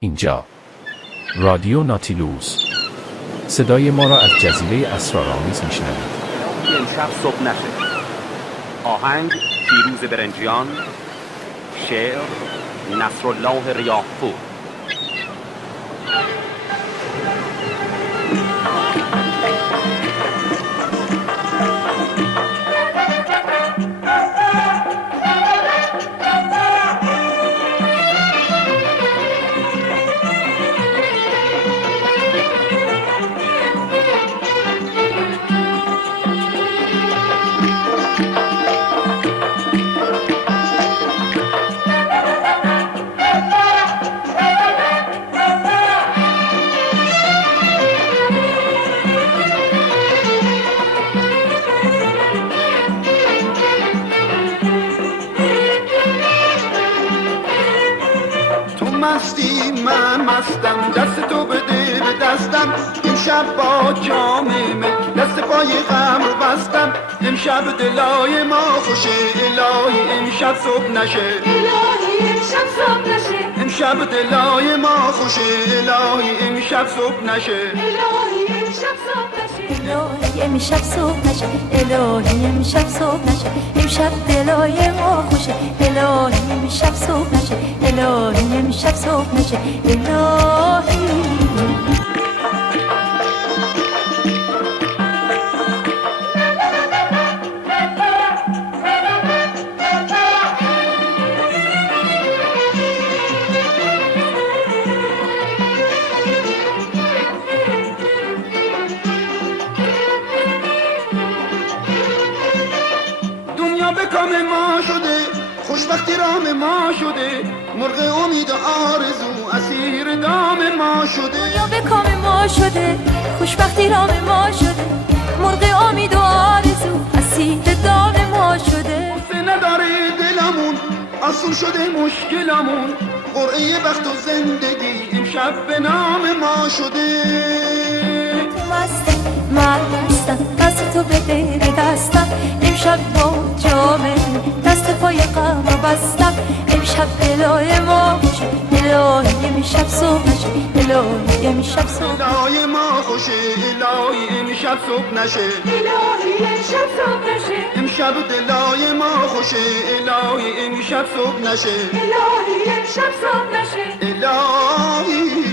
اینجا رادیو ناتیلوس، صدای ما را از جزیره اسرارآمیز میشنوید. امشب صبح نشه. آهنگ فیروز برنجیان، شعر نصرالله ریاح‌پور. مستی من مستم، دست تو بده به دستم، امشب با جام می دست پای غم رو بستم. امشب دلای ما خوشه، الهی امشب صبح نشه، الهی امشب صبح نشه، امشب دلای ما خوشه، الهی امشب صبح نشه، الهی امشب صبح نشه، الهی امشب صبح نشه، الهی امشب صبح نشه، امشب دلای ما خوشه، الهی امشب صبح نشه، الهی امشب صبح نشه، الهی. به کام ما شده، خوشبختی رام ما شده، مرغ امید و آرزو اسیر دام ما شده. دنیا به کام ما شده، خوشبختی رام ما شده، مرغ امید و آرزو اسیر دام ما شده. قصه نداره دلمون، آسون شده مشکلمون، قرعه بخت و زندگی امشب به نام ما شده. تو مستی من مستم، دست تو بده به دستم، امشب با جامه دست پای غم رو بستم. امشب دلای ما خوشه، الهی امشب صبح نشه، الهی امشب صبح، دلای ما خوشه، الهی امشب صبح نشه، الهی امشب صبح نشه، امشب دلای ما خوشه، الهی امشب صبح نشه، الهی امشب صبح نشه، الهی.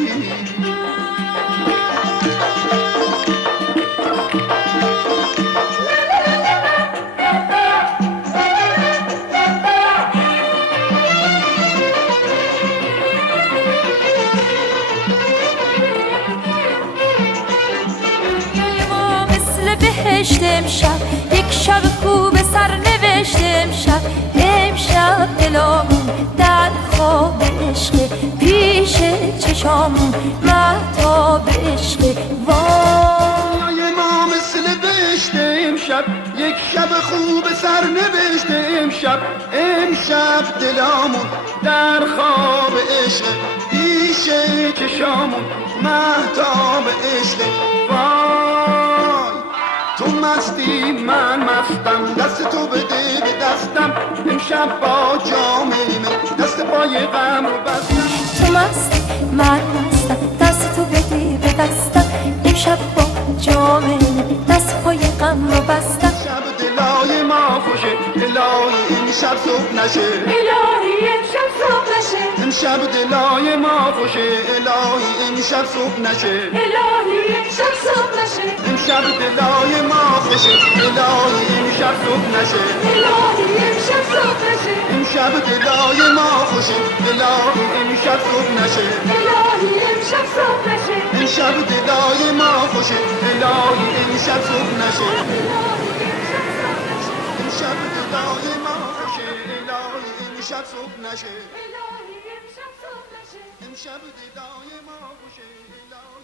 بهشت امشب یک شب خوب سر نوشت امشب، امشب دلامون در خواب عشق، پیش چشامون مهتاب عشق. وای ما مثل بهشت امشب یک شب خوب سر نوشت امشب، امشب دلامون در خواب عشق، پیش چشامون مهتاب عشق. تو مستی من مستم، دست تو بده به دستم، امشب با جام می دست پای غم رو بستم. تو مستی من مستم، دست تو بده به دستم، امشب با جام دست پای غم رو بستم. شب دلای ما خوشه، الهی امشب صبح نشه، الهی امشب صبح نشه، امشب دلای ما خوشه، الهی امشب صبح نشه، الهی امشب صبح نشه، امشب دلای ما خوشه، الهی امشب صبح نشه، الهی امشب صبح نشه، امشب دلای ما خوشه، الهی امشب صبح نشه، الهی امشب صبح نشه، امشب دلای ما خوشه، الهی امشب صبح نشه، امشب دلای ما خوشه، الهی امشب صبح نشه، امشب دلای ما خوشه، الهی